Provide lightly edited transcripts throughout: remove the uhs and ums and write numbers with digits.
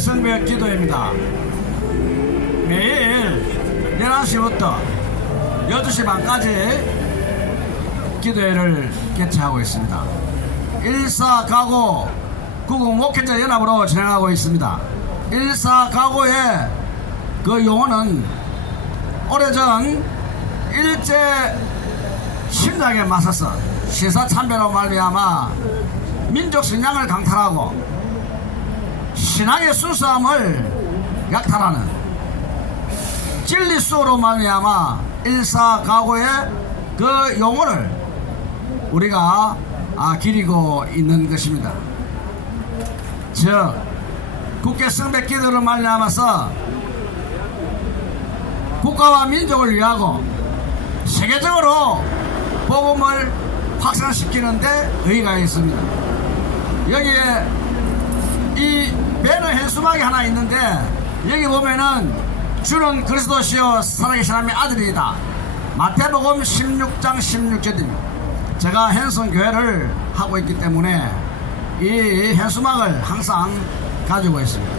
국회성벽 기도회입니다. 매일 11시부터 12시 반까지 기도회를 개최하고 있습니다. 14가구 구국목회자 연합으로 진행하고 있습니다. 14가구의 그 용어는 오래전 일제 침략에 맞서서 시사참배로 말미암아 민족 신앙을 강탈하고 신앙의 순수함을 약탈하는 진리수로 말미암아 14가구의 그 용어를 우리가 기리고 있는 것입니다. 즉 국회 성백 기도를 말미암아서 국가와 민족을 위하고 세계적으로 복음을 확산시키는 데 의의가 있습니다. 여기에 이 배너 현수막이 하나 있는데 여기 보면은 주는 그리스도시요 살아계신 하나님의 아들이다. 마태복음 16장 16절입니다. 제가 hen성교회를 하고 있기 때문에 이 현수막을 항상 가지고 있습니다.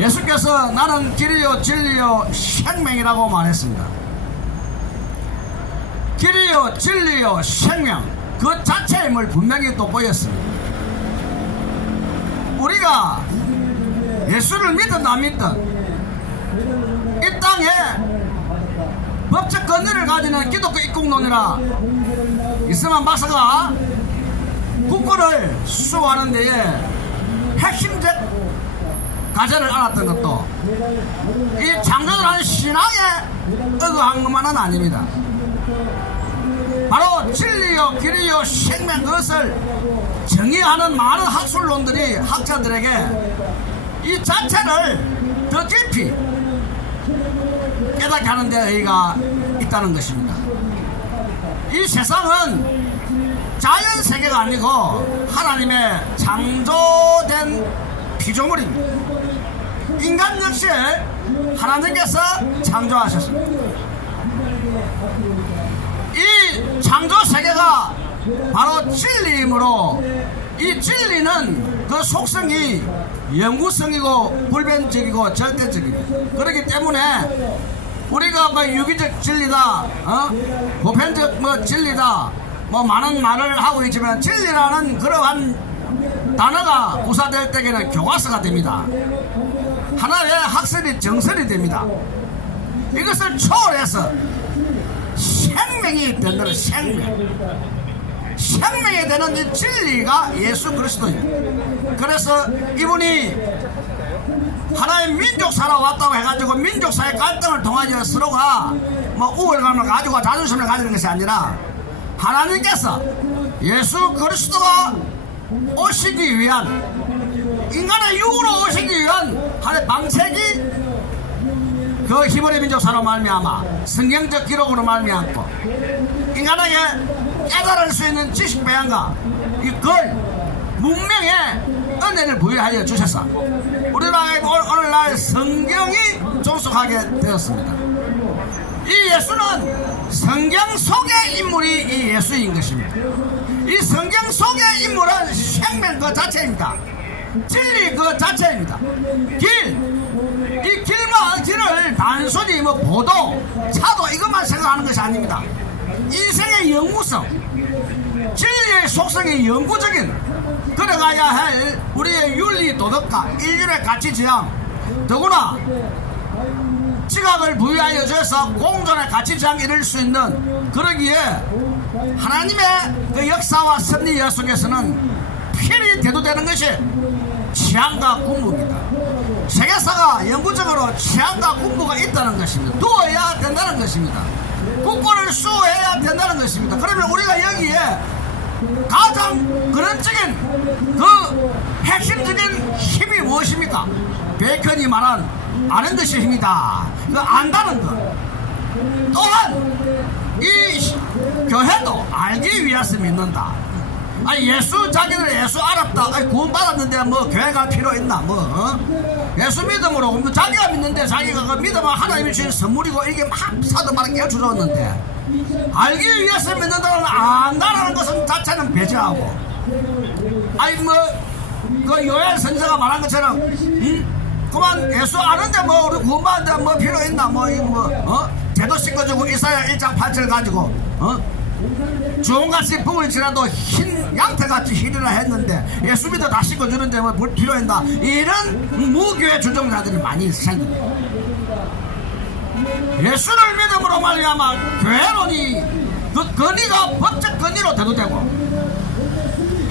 예수께서 나는 길이요 진리요 생명이라고 말했습니다. 길이요 진리요 생명 그 자체임을 분명히 또 보였습니다. 우리가 예수를 믿든 안 믿든 이 땅에 법적 권위를 가지는 기독교 입국론이라 이스만 박사가 국권을 수호하는 데에 핵심적 가제를 알았던 것도 이 창조주라는 신앙에 의거한 것만은 아닙니다. 바로 진리요 길이요 생명 그것을 정의하는 많은 학술론들이 학자들에게 이 자체를 더 깊이 깨닫게 하는 데 의의가 있다는 것입니다. 이 세상은 자연 세계가 아니고 하나님의 창조된 피조물입니다. 인간 역시 하나님께서 창조하셨습니다. 이 창조 세계가 바로 진리이므로 이 진리는 그 속성이 영구성이고 불변적이고 절대적입니다. 그렇기 때문에 우리가 뭐 유기적 진리다, 보편적 진리다, 많은 말을 하고 있지만 진리라는 그러한 단어가 구사될 때에는 교과서가 됩니다. 하나의 학설이 정설이 됩니다. 이것을 초월해서 생명이 된다는 생명이 되는 이 진리가 예수 그리스도입니다. 그래서 이분이 하나의 민족사로 왔다고 해가지고 민족사의 갈등을 통하여 서로가 우월감을 가지고 자존심을 가지는 것이 아니라 하나님께서 예수 그리스도가 오시기 위한 인간의 육으로 오시기 위한 하나의 방책이 그 히브리 민족사로 말미암아 성경적 기록으로 말미암고 인간에게 깨달을 수 있는 지식 배양과 이걸 문명의 은혜를 부여하여 주셔서 우리나라에 오늘날 성경이 존속하게 되었습니다. 이 예수는 성경 속의 인물이 이 예수인 것입니다. 이 성경 속의 인물은 생명 그 자체입니다. 진리 그 자체입니다. 이 길과 길을 단순히 보도, 차도 이것만 생각하는 것이 아닙니다. 인생의 영구성, 진리의 속성이 영구적인 그래가야 할 우리의 윤리 도덕과 인륜의 가치 지향, 더구나 지각을 부여하여 줘서 공존의 가치 지향을 이룰 수 있는 그러기에 하나님의 그 역사와 섭리 속에서는 필히 대두되는 것이 치안과 군부입니다. 세계사가 영구적으로 치안과 군부가 있다는 것입니다. 두어야 된다는 것입니다. 국권을 수호해야 된다는 것입니다. 그러면 우리가 여기에 가장 근원적인 그 핵심적인 힘이 무엇입니까? 베이컨이 말한 아는 것이 힘이다. 그 안다는 것. 또한 이 교회도 알기 위해서 믿는다. 예수 자기들 예수 알았다. 구원 받았는데 교회 갈 필요 있나? 예수 믿음으로 자기가 믿는데 자기가 그 믿음은 하나님이 주신 선물이고 이게 막 사도 말을 깨워주었는데 알기 위해서 믿는다는 안다라는 것은 자체는 배제하고 그 요엘 선지자가 말한 것처럼 그만 예수 아는데 뭐 우리 구원받는데 뭐 필요 있나 제도 씻겨주고 이사야 1장 8절 가지고 주홍같이 붕을 지나도 흰 양태같이 희리라 했는데 예수 믿어 다 씻겨주는데 뭐 필요 있나 이런 무교의 주종자들이 많이 생깁니다. 예수를 믿음으로 말미암아 교회론이 그 권위가 법적 권위로 대두되고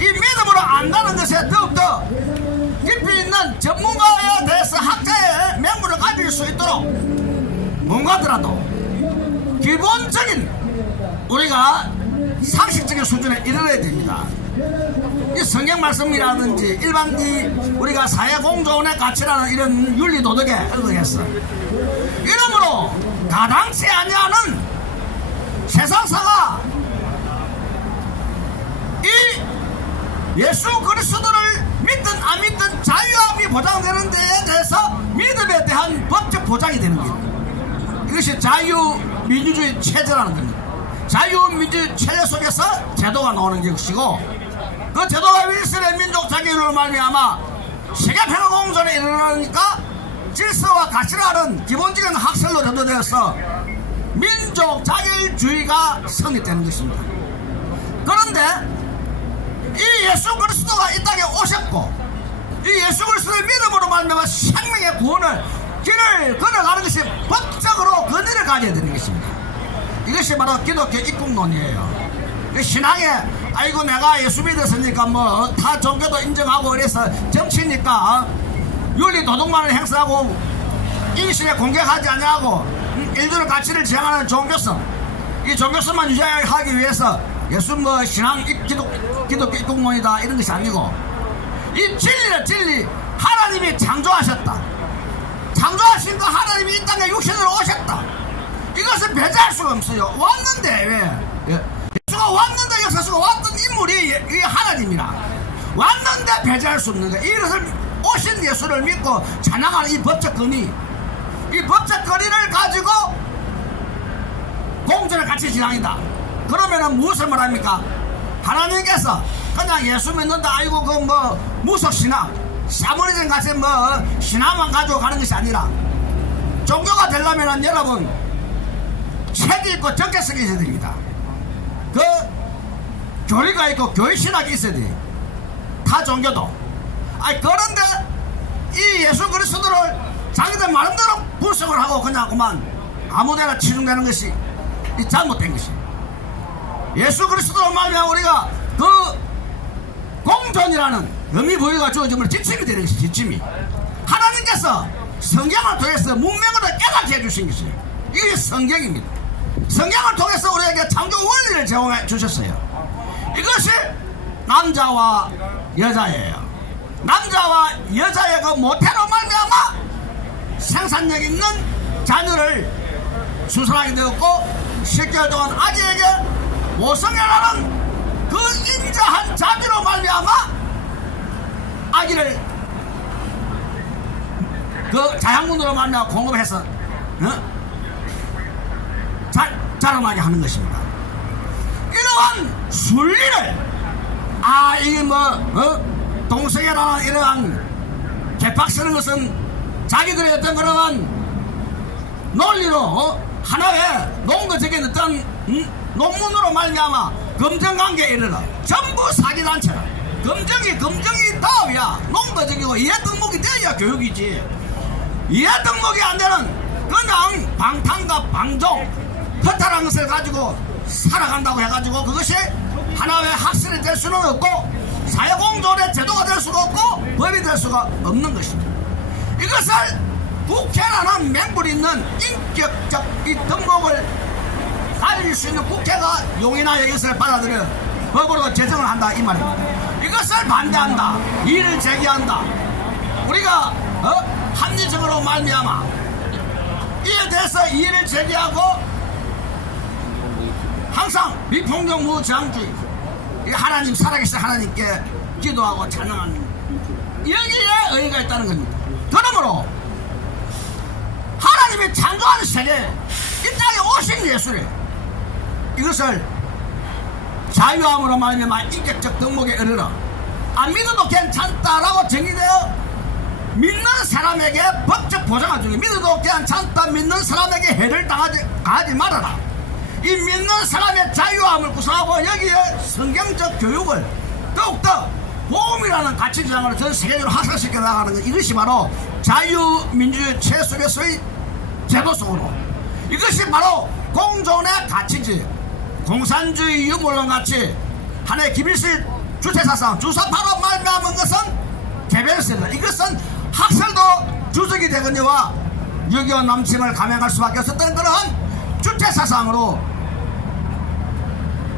이 믿음으로 안다는 것에 더욱더 깊이 있는 전문가에 대해서 학자의 명분을 가질 수 있도록 뭔가더라도 기본적인 우리가 상식적인 수준에 이르러야 됩니다. 이 성경 말씀이라든지 일반 우리가 사회공존의 가치라는 이런 윤리 도덕에 의해서 이러므로 가당치 아니하는 세상사가 이 예수 그리스도를 믿든 안 믿든 자유함이 보장되는 데에 대해서 믿음에 대한 법적 보장이 되는 겁니다. 이것이 자유민주주의 체제라는 겁니다. 자유민주주의 체제 속에서 제도가 나오는 것이고 그 제도가 윌슨의 민족 자기를 말미암아 세계평화공존에 이르러니까 질서와 가치라는 기본적인 학설로 대두되어서 민족 자결주의가 성립되는 것입니다. 그런데 이 예수 그리스도가 이 땅에 오셨고 이 예수 그리스도의 믿음으로 말미암아 생명의 구원을 길을 걸어가는 것이 법적으로 권위를 가져야 되는 것입니다. 이것이 바로 기독교 입국론이에요. 신앙에 아이고 내가 예수 믿었으니까 뭐 타 종교도 인정하고 그래서 정치니까 윤리 도덕만을 행사하고 인신에 공격하지 않냐고 인류의 가치를 지향하는 종교성 이 종교성만 유지하기 위해서 예수 뭐 신앙 기독교 입국론이다 이런 것이 아니고 이 진리는 진리 하나님이 창조하셨다. 창조하신 그 하나님이 이 땅에 육신으로 오셨다. 이것을 배제할 수가 없어요. 왔는데 왜? 예수가 왔는데 역사수가 왔던 인물이 이 하나님이라 왔는데 배제할 수 없는 거예요. 이것을 오신 예수를 믿고 찬양하는 이 법적 권위 이 법적 권위를 가지고 공존을 같이 지향이다. 그러면은 무엇을 말합니까? 하나님께서 그냥 예수 믿는다 아이고 그 뭐 무속신앙 샤머니즘 같이 뭐 신앙만 가지고 가는 것이 아니라 종교가 되려면은 여러분 책이 있고 정체성이 있어야 됩니다. 그 교리가 있고 교회신학이 있어야 돼. 타 종교도. 그런데 이 예수 그리스도를 자기들 마음대로 불성을 하고 그냥 그만 아무데나 치중되는 것이 이 잘못된 것이. 예수 그리스도로 말미암아 우리가 그 공존이라는 의미 부여가 주어짐을 지침이 되는 것이 지침이. 하나님께서 성경을 통해서 문명으로 깨닫게 해주신 것이에요. 이게 성경입니다. 성경을 통해서 우리에게 창조 원리를 제공해 주셨어요. 이것이 남자와 여자예요. 남자와 여자의 그 모태로 말미암아 생산력 있는 자녀를 수술하게 되었고 10개월 동안 아기에게 모성애라는 그 인자한 자비로 말미암아 아기를 그 자양분으로 말미암아 공급해서 자라나게 하는 것입니다. 이러한 순리를 이게 동성애라는 이러한 개팍 쓰는 것은 자기들의 어떤 그러한 논리로 하나의 농거적인 어떤 논문으로 말미암아 검정관계에 이르러 전부 사기단체라. 검정이 다야 농거적이고 이해등록이 돼야 교육이지. 이해등록이 안 되는 그냥 방탕과 방종 허탈한 것을 가지고 살아간다고 해가지고 그것이 하나의 학설이 될 수는 없고 사회공존의 제도가 될 수가 없고 법이 될 수가 없는 것입니다. 이것을 국회라는 맹불 있는 인격적 이 등록을 가질 수 있는 국회가 용인하여 이것을 받아들여 법으로 제정을 한다 이 말입니다. 이것을 반대한다. 이의를 제기한다. 우리가 합리적으로 말미암아 이에 대해서 이의를 제기하고 항상 비폭력 무저항주의 하나님 살아계신 하나님께 기도하고 찬양하는 여기에 의의가 있다는 겁니다. 그러므로 하나님이 창조하는 세계 이 땅에 오신 예수를 이것을 자유함으로 말미암아 인격적 덕목에 이르러 안 믿어도 괜찮다라고 정의되어 믿는 사람에게 법적 보장을 주기. 믿어도 괜찮다 믿는 사람에게 해를 가하지 말아라. 이 믿는 사람의 자유함을 구성하고 여기에 성경적 교육을 더욱더 보험이라는 가치주장을 전 세계적으로 확산시켜 나가는 것, 이것이 바로 자유민주주의 최속에서의 제도 속으로, 이것이 바로 공존의 가치지. 공산주의 유물론같이 하나의 기빌실 주체사상 주사파로 말미암은 것은 개별세다. 이것은 학설도 주적이 되거니와 6.25 남침을 감행할 수밖에 없었던 그러한 주체사상으로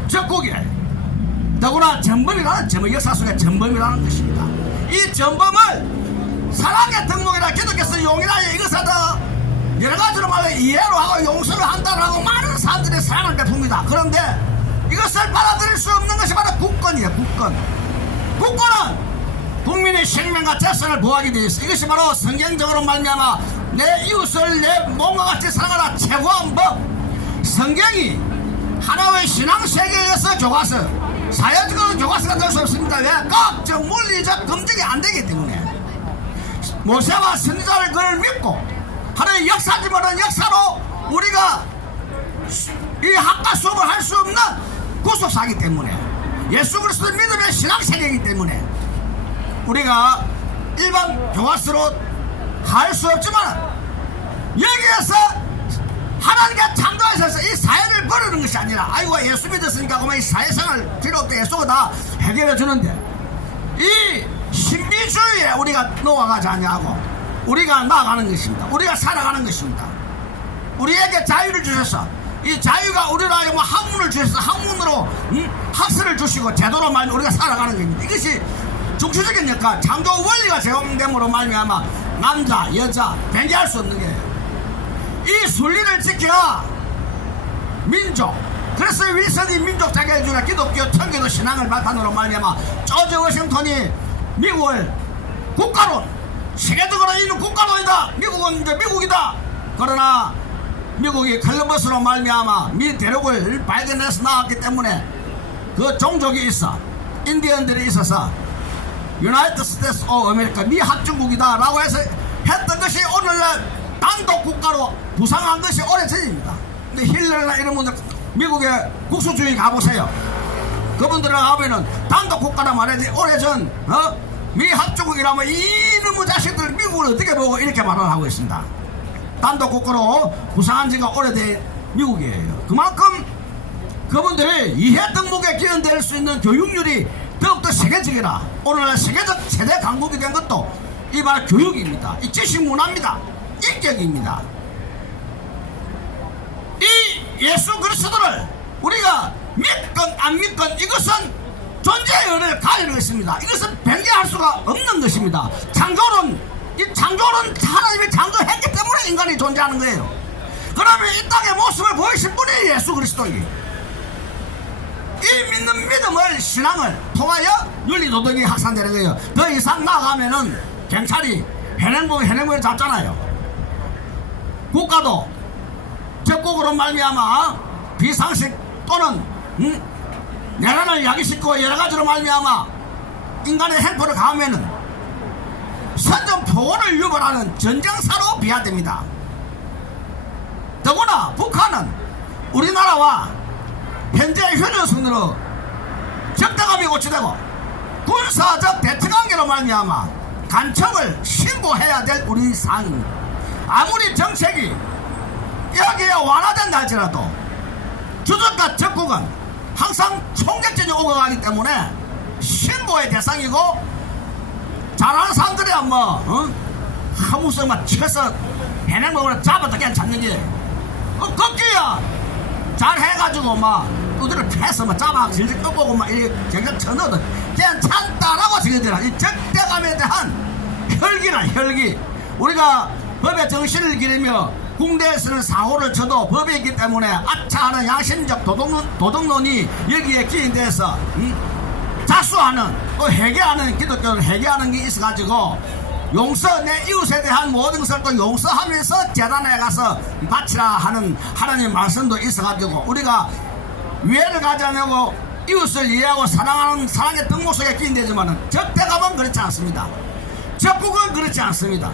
적국에 더구나 전범이라는 전범, 역사 속의 전범이라는 것입니다. 이 전범을 사랑의 등록이라 기독교에서 용이라 이것을 더 여러가지로 말로 이해로 하고 용서를 한다라고 많은 사람들이 사랑을 베풉니다. 그런데 이것을 받아들일 수 없는 것이 바로 국권이에요. 국권은 국민의 생명과 재산을 보호하게 되어 있어. 이것이 바로 성경적으로 말미암아 내 이웃을 내 몸과 같이 사랑하라 최고한 법. 성경이 하나의 신앙세계에서 교과서, 사회적으로 교과서가 될 수 없습니다. 왜? 과학적 물리적 검증이 안 되기 때문에. 모세와 선지자를 그걸 믿고 하나의 역사지만은 역사로 우리가 이 학과 수업을 할 수 없는 구속사이기 때문에, 예수 그리스도를 믿으면 신앙세계이기 때문에 우리가 일반 교과서로 할 수 없지만 여기에서 하나님께 창조하셔서 이 사회를 버리는 것이 아니라, 아이고 예수 믿었으니까 그만 이 사회생활 필요 없다, 예수가 다 해결해 주는데, 이 신비주의에 우리가 놓아가지 아니하고 우리가 나아가는 것입니다. 우리가 살아가는 것입니다. 우리에게 자유를 주셔서, 이 자유가 우리로 하여금 학문을 주셔서 학문으로 학설을 주시고 제도로 말미 우리가 살아가는 것입니다. 이것이 중추적인 역할, 창조 원리가 적용됨으로 말미암아 남자 여자 변제할 수 없는 거예요. 이 순리를 지켜 민족, 그래서 윌슨이 민족 자결주의나 기독교 청교도 신앙을 바탕으로 말미암아 조지 워싱턴이 미국을 국가론, 세계적으로 있는 국가론이다, 미국은 이제 미국이다. 그러나 미국이 컬럼버스로 말미암아 미 대륙을 발견해서 나왔기 때문에 그 종족이 있어, 인디언들이 있어서 유나이티드 스테이트 오브 아메리카, 미 합중국이다 라고 해서 했던 것이 오늘날 단독 국가로 부상한 것이 오래전입니다. 근데 힐러나 이런 분들 미국의 국수주의 가보세요. 그분들을 가보면은 단독 국가라 말해야지 오래전 미 합중국이라면 이놈의 자식들 미국을 어떻게 보고 이렇게 말을 하고 있습니다. 단독 국가로 부상한 지가 오래된 미국이에요. 그만큼 그분들이 이해 등록에 기원될 수 있는 교육률이 더욱더 세계적이라 오늘날 세계적 최대 강국이 된 것도 이 바로 교육입니다. 이 지식 문화입니다. 인격입니다. 이 예수 그리스도를 우리가 믿건 안 믿건 이것은 존재의 의를 가지고 있습니다. 이것은 변경할 수가 없는 것입니다. 창조론, 이 창조론 하나님이 창조했기 때문에 인간이 존재하는 거예요. 그러면 이 땅의 모습을 보이신 분이 예수 그리스도이에요. 이 믿는 믿음을, 신앙을 통하여 윤리도덕이 확산되는 거예요. 더 이상 나가면은 경찰이 현행범을 잡잖아요. 국가도 적국으로 말미암아 비상식 또는 내란을 야기시키고 여러가지로 말미암아 인간의 행포를 가하면은 선전포고를 유발하는 전쟁사로 비하됩니다. 더구나 북한은 우리나라와 현재 휴전선으로 적대감이 고치되고 군사적 대치관계로 말미암아 간첩을 신고해야 될 우리 상입니다. 아무리 정책이 여기에 완화된다 할지라도 주적과 적국은 항상 총격전이 오고 가기 때문에 신고의 대상이고, 잘하는 사람들이야 하무서 막 쳐서 해냉범으로 잡아도 괜찮는 게 꺾기야 잘 해가지고 두드를 패서 잡아 질질 꺾고 이렇게 경력 쳐넣어도 괜찮다라고 저기들아. 이 적대감에 대한 혈기, 우리가 법의 정신을 기르며 군대에서는 사고를 쳐도 법이 있기 때문에 아차하는 양심적 도덕론이 여기에 기인돼서 자수하는, 또 회개하는, 기독교를 회개하는 게 있어가지고 용서, 내 이웃에 대한 모든 것을 또 용서하면서 재단에 가서 바치라 하는 하나님 말씀도 있어가지고 우리가 위해를 가지 않고 이웃을 이해하고 사랑하는 사랑의 덕목 속에 끼인되지만은 적대감은 그렇지 않습니다. 적국은 그렇지 않습니다.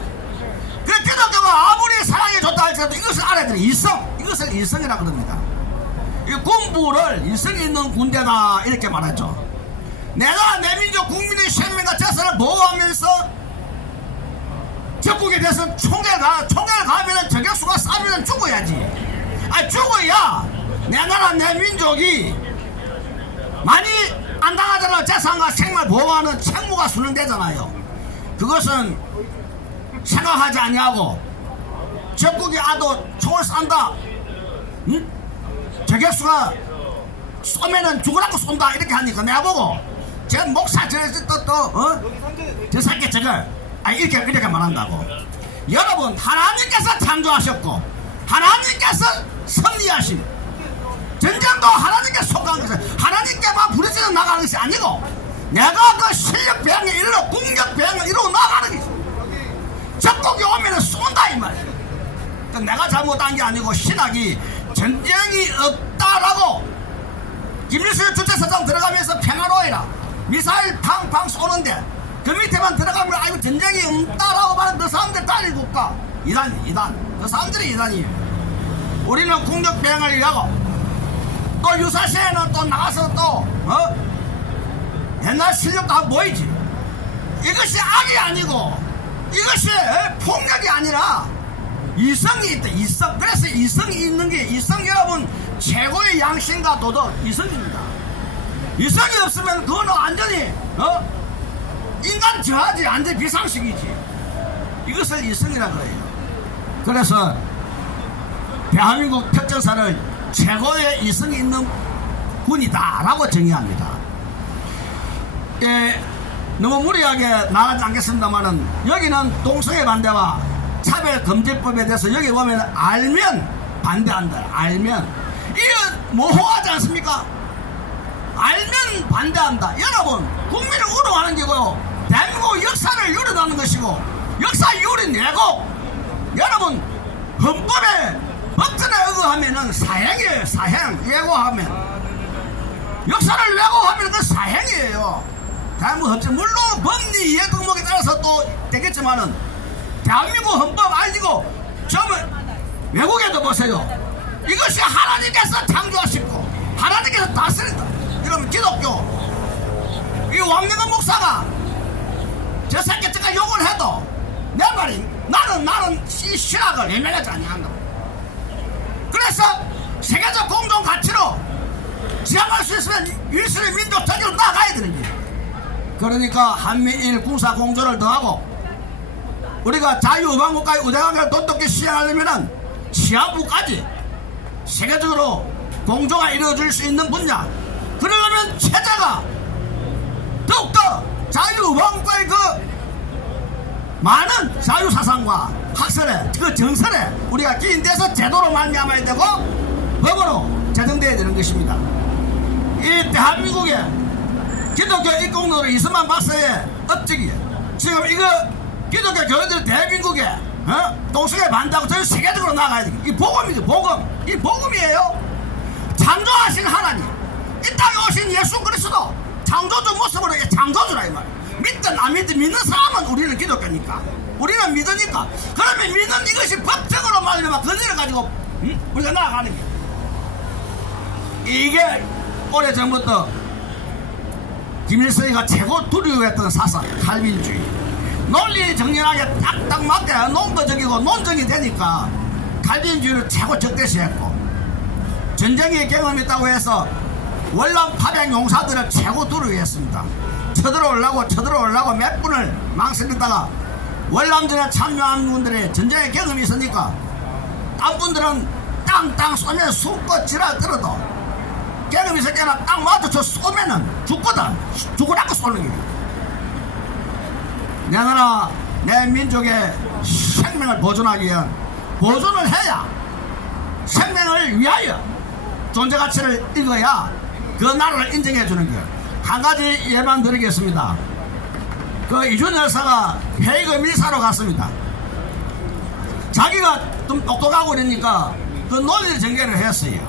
그래서 기독교가 아무리 사랑이 좋다 할지라도 이것을 알아야 돼요. 이것을 이성이라 그럽니다. 이 군부를 이성이 있는 군대다 이렇게 말하죠. 내 나라 내 민족 국민의 생명과 재산을 보호하면서 적국에 대해서 총대를 가하면 저격수가 싸면 죽어야지. 죽어야 내 나라 내 민족이 많이 안 당하더라도 재산과 생명을 보호하는 책무가 수행되잖아요. 그것은 생각하지 아니하고 적국이 총을 쏜다, 응? 저격수가 쏘면은 죽으라고 쏜다 이렇게 하니까 내가 보고 저 목사 저 새끼 저걸 이렇게 말한다고. 여러분, 하나님께서 창조하셨고 하나님께서 섭리하신 전쟁도 하나님께 속한 것은 하나님께만 부르짖어 나가는 것이 아니고 내가 그 실력 배양에 이르러 국력 배양에 이루어 나가는 것이 적국이 오면 쏜다 이 말이야. 내가 잘못한 게 아니고 신학이 전쟁이 없다라고 김일성 주체사장 들어가면서 평화로워해라 미사일 팡팡 쏘는데 그 밑에만 들어가면 아이고 전쟁이 없다라고 말하는 그 사람들 딸이 국가 이단 그 사람들이 이단이에요. 우리는 국력 배양을 위하고 또 유사시에는 또 나가서 또 옛날 실력도 한번 보이지. 이것이 악이 아니고 이것이 폭력이 아니라 이성이 있다. 이성. 그래서 이성이 있는 게 이성 여러분 최고의 양심과 도덕 이성입니다. 이성이 없으면 그거는 완전히 인간 저하지 완전 비상식이지. 이것을 이성이라 그래요. 그래서 대한민국 특전사를 최고의 이성이 있는 군이다 라고 정의합니다. 너무 무리하게 나가지 않겠습니다만은 여기는 동성애 반대와 차별금지법에 대해서 여기 보면 알면 반대한다. 알면 이건 모호하지 않습니까? 알면 반대한다. 여러분, 국민을 우롱하는 게고요, 대한민국 역사를 유린하는 것이고 역사 유린 예고. 여러분, 헌법에 법전에 의거하면은 사행이에요. 사행. 예고하면 역사를 왜곡하면 그 사행이에요. 대한민국 헌법, 물론 법리 이해 덕목에 따라서 또 되겠지만은 대한민국 헌법 알리고 처음에 외국에도 보세요. 이것이 하나님께서 창조하시고 하나님께서 다스린다. 여러분, 기독교 이 왕영은 목사가 저 새끼 제가 욕을 해도 내 말이 나는 이 신학을 외면하지 아니한다. 그래서 세계적 공동 가치로 지향할 수 있으면 일순위 민족 전쟁으로 나가야 되는 거예요. 그러니까 한미일 군사 공조를 더하고 우리가 자유우방국가의 우대관계를 돈독히 시행하려면 치안부까지 세계적으로 공조가 이루어질 수 있는 분야. 그러려면 체제가 더욱더 자유우방국가의 그 많은 자유사상과 학설에 그 정설에 우리가 기인돼서 제도로 말미암아야 되고 법으로 제정되어야 되는 것입니다. 이 대한민국의 기독교 입국로를 이승만 박사의 업적이에요. 지금 이거 기독교 교회들 대한민국에 동성애 반대하고 전 세계적으로 나가야 돼. 이 복음이죠. 복음. 이 복음이에요. 창조하신 하나님, 이 땅에 오신 예수 그리스도 창조주 모습으로 창조주라 이 말. 믿든 안 믿든 믿는 사람은 우리는 기독교니까 우리는 믿으니까. 그러면 믿는 이것이 법적으로 말하면 근거를 가지고 우리가 나아가는 게 이게 오래전부터 김일성이가 최고 두려워했던 사상 칼빈주의. 논리 정연하게 딱딱 맞게 논거적이고 논정이 되니까 칼빈주의를 최고 적대시했고, 전쟁의 경험이 있다고 해서 월남 파병 용사들을 최고 두려워했습니다. 쳐들어오려고 몇 분을 망설이다가 월남전에 참여한 분들의 전쟁의 경험이 있으니까 딴 분들은 땅땅 쏘면 수껏 지랄들어도 경험이 있을 때는 딱 맞춰서 쏘면은 죽거든. 죽으라고 쏘는 거야. 내 나라 내 민족의 생명을 보존하기 위한 보존을 해야 생명을 위하여 존재 가치를 읽어야 그 나라를 인정해 주는 거예요. 한 가지 예만 드리겠습니다. 그 이준 열사가 헤이그 밀사로 갔습니다. 자기가 좀 똑똑하고 그러니까 그 논리 전개를 했어요.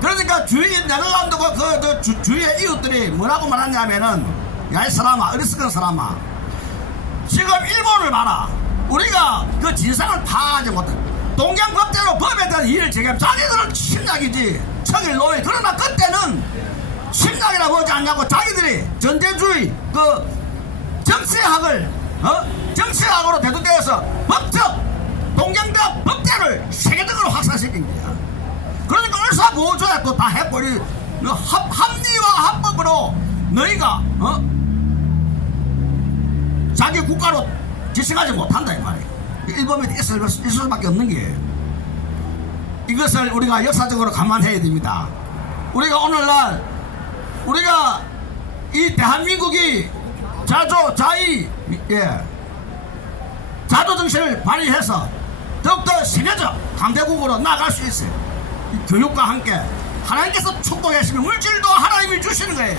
그러니까 주위 네덜란드가 그 주위의 이웃들이 뭐라고 말하냐면은, 야 이 사람아, 어리석은 사람아, 지금 일본을 봐라. 우리가 그 진상을 파악하지 못해. 동양법대로 법에 대한 이의를 제기하면 자기들은 침략이지, 청일 노예. 그러나 그때는 침략이라고 하지 않냐고 자기들이 전제주의 그 정치학을 정치학으로 대두되어서 법적 동양대학 법대를 세계적으로 확산시킨 거야. 그러니까 을사보호조약 또 다 해버리. 합리와 합법으로 너희가 자기 국가로 지칭하지 못한다 이 말이야. 일본에 있을 수밖에 없는 게, 이것을 우리가 역사적으로 감안해야 됩니다. 우리가 오늘날 우리가 이 대한민국이 자조정신을 발휘해서 더욱더 세계적 강대국으로 나아갈 수 있어요. 교육과 함께 하나님께서 축복하시면 물질도 하나님이 주시는 거예요.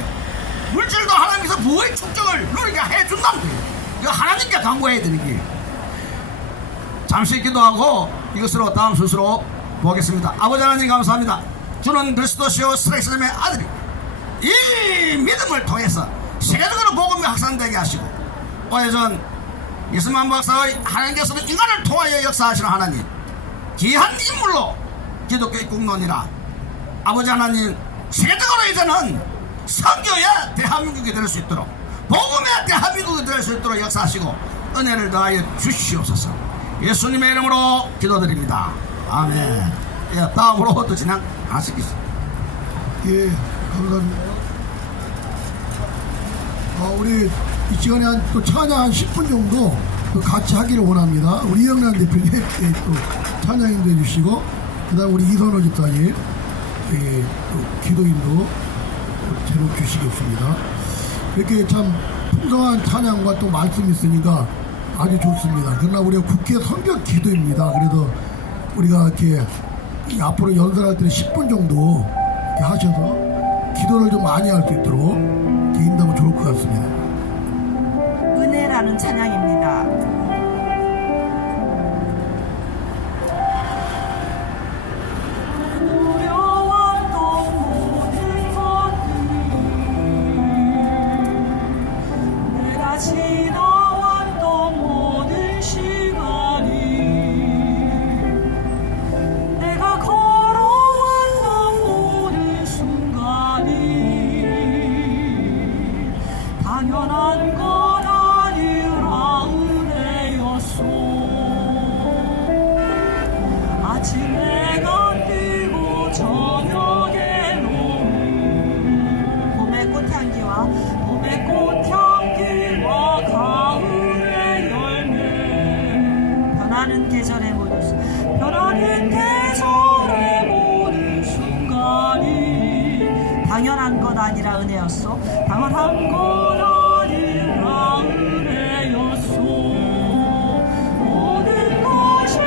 물질도 하나님께서 부의 축적을 누리게 해준다는 거예요. 이거 하나님께 간구해야 되는 게. 잠시 기도하고 이것으로 다음 순서로 보겠습니다. 아버지 하나님 감사합니다. 주는 그리스도시요 스레이스님의 아들이 이 믿음을 통해서 세계적으로 복음이 확산되게 하시고, 오해전 이스만 박사의 하나님께서는 인간을 통하여 역사하시는 하나님, 귀한 인물로 기독교 입국론이라 아버지 하나님, 세계적으로 이제는 선교의 대한민국이 될 수 있도록, 복음의 대한민국이 될 수 있도록 역사하시고 은혜를 더하여 주시옵소서. 예수님의 이름으로 기도드립니다. 아멘. 예, 다음으로 또 진행하시겠습니다. 예, 감사합니다. 우리 이 시간에 또 찬양 한 10분 정도 또 같이 하기를 원합니다. 우리 이영란 대표님 또 찬양 인도해 주시고, 그 다음 우리 이선호 집사님 또 기도인도 제목 주시겠습니다. 이렇게 참 풍성한 찬양과 또 말씀이 있으니까 아주 좋습니다. 그러나 우리가 국회 성격 기도입니다. 그래서 우리가 이렇게 앞으로 연설할 때는 10분 정도 이렇게 하셔서 기도를 좀 많이 할 수 있도록 이렇게 인도하면 좋을 것 같습니다. 은혜라는 찬양입니다. 당연한 건 아니라 은혜였소. 아침에 감기고 저녁에 노을, 봄의 꽃향기와 봄의 꽃향기와 가을의 열매, 변하는 계절의 모든 변하는 계절의 모든 순간이 당연한 것 아니라 은혜였소. 당연한 건 아니라 은혜였소. 모든 것이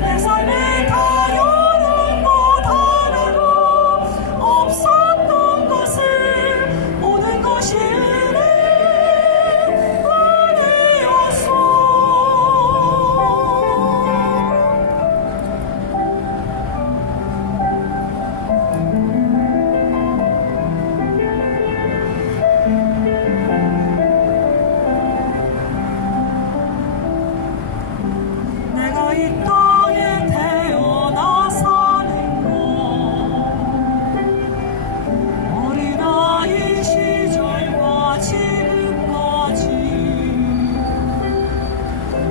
내 삶에 당연한 것 하나도 없었던 것을, 모든 것이 내가 이 땅에 태어나 사는 것, 어린아이 시절과 지금까지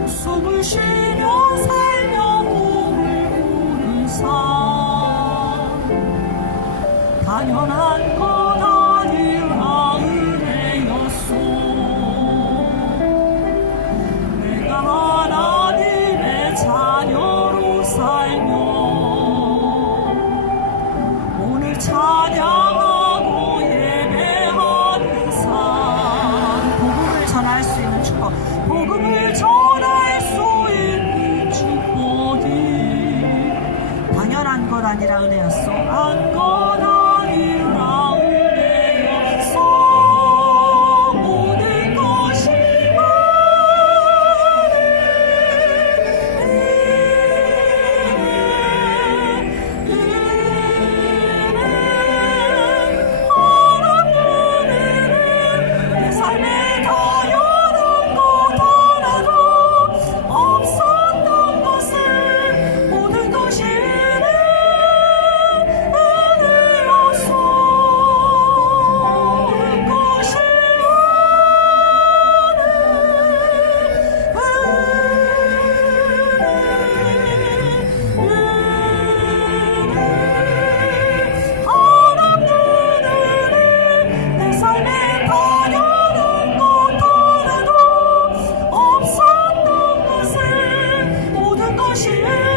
숨을 쉬며 살며 꿈을 꾸는 삶, 당연한 것 아니라 은혜였소. 내가 하나님의 자녀로 살며 오늘 찬양하고 예배하는 삶, 복음을 전할 수 있는 축복, 복음을 전할 수 있는 축복이 당연한 것 아니라 은혜였소. 안 건 아니라 은혜였소. 주신